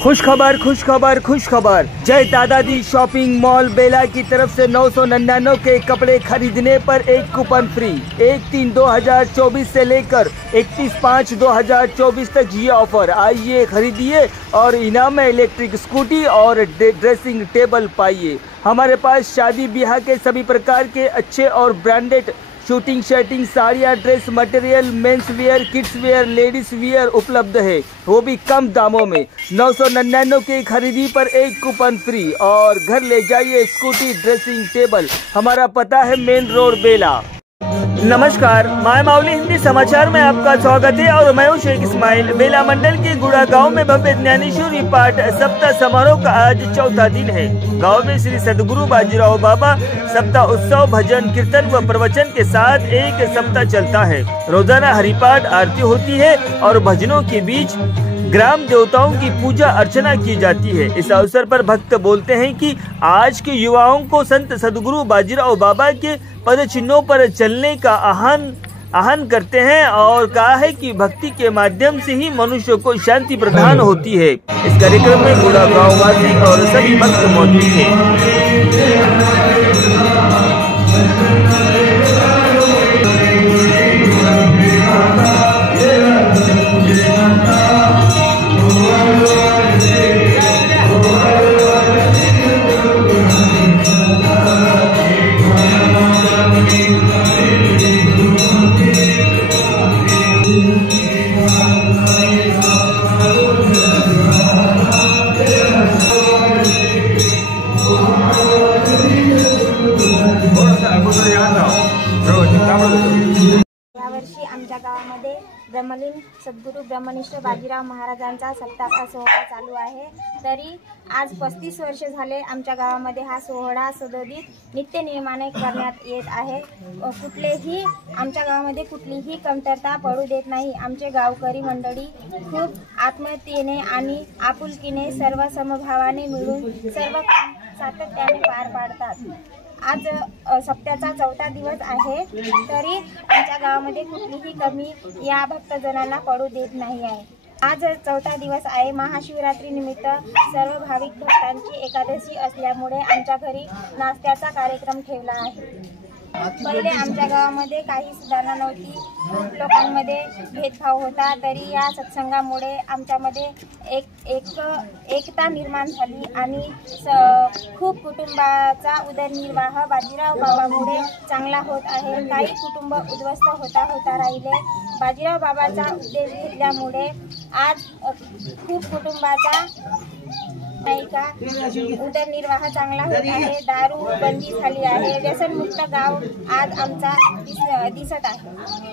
खुश खबर। जय दादा दी शॉपिंग मॉल बेला की तरफ से 999 के कपड़े खरीदने पर एक कूपन फ्री। 1/3/2024 से लेकर 31/5/2024 तक ये ऑफर। आइए खरीदिए और इनाम में इलेक्ट्रिक स्कूटी और ड्रेसिंग टेबल पाइए। हमारे पास शादी ब्याह के सभी प्रकार के अच्छे और ब्रांडेड शूटिंग शर्टिंग साड़ियाँ, dress material, men's wear, kids where, ladies wear उपलब्ध है, वो भी कम दामों में। 999 की खरीदी पर एक कूपन फ्री और घर ले जाइए स्कूटी ड्रेसिंग टेबल। हमारा पता है मेन रोड बेला। नमस्कार, माय माउली हिंदी समाचार में आपका स्वागत है और मैं हूं शेख इस्माइल। बेला मंडल के गुड़ा गांव में भव्य ज्ञानेश्वरी पाठ सप्ताह समारोह का आज चौथा दिन है। गांव में श्री सदगुरु बाजीराव बाबा सप्ताह उत्सव, भजन, कीर्तन व प्रवचन के साथ एक सप्ताह चलता है। रोजाना हरिपाठ आरती होती है और भजनों के बीच ग्राम देवताओं की पूजा अर्चना की जाती है। इस अवसर पर भक्त बोलते हैं कि आज के युवाओं को संत सदगुरु बाजीराव बाबा के पद चिन्हों पर चलने का आह्वान करते हैं और कहा है कि भक्ति के माध्यम से ही मनुष्य को शांति प्रदान होती है। इस कार्यक्रम में गुड़ा गाँव वासी और सभी भक्त मौजूद थे। यावर्षी आमच्या गावामध्ये ब्रह्मलीन सद्गुरू ब्रह्मनिष्ठ बाजीराव महाराजांचा सप्ताह सोहळा चालू आहे। तरी आज 35 वर्ष झाले आमच्या गावामध्ये हा सोहळा सदोदित नित्य नियमाने करण्यात येत आहे। कुठलेही आमच्या गावामध्ये कुठलीही कमतरता पडू देत नाही। आमचे गावकरी मंडळी खूप आत्मीयतेने आणि आपुलकीने सर्व समभावाने मिळून सर्व काम सातत्याने पार पाडतात। आज सप्त्याचा चौथा दिवस आहे, तरी आमच्या गावामध्ये कुठलीही कमी या भक्तजनांना पडू देत नाही आहे। आज चौथा दिवस आहे। महाशिवरात्री निमित्त सर्व भाविक भक्तांची एकादशी असल्यामुळे आमच्या घरी नाश्त्याचा कार्यक्रम ठेवला आहे। पहिले आमच्या गावामध्ये काही सुधारणा नव्हती, खूप लोकांमध्ये भेदभाव होता, तरी या सत्संगामुळे आमच्यामध्ये एकता निर्माण झाली आणि खूप कुटुंबाचा उदरनिर्वाह बाजीराव बाबामुळे चांगला होत आहे। काही कुटुंब उद्ध्वस्त होता राहिले। बाजीराव बाबाचा उपदेश घेतल्यामुळे आज खूप कुटुंबाचा उदरनिर्वाह चांगला होत आहे। दारू बंदी झाली आहे। व्यसनमुक्त गाव आज आमचा दिसत आहे।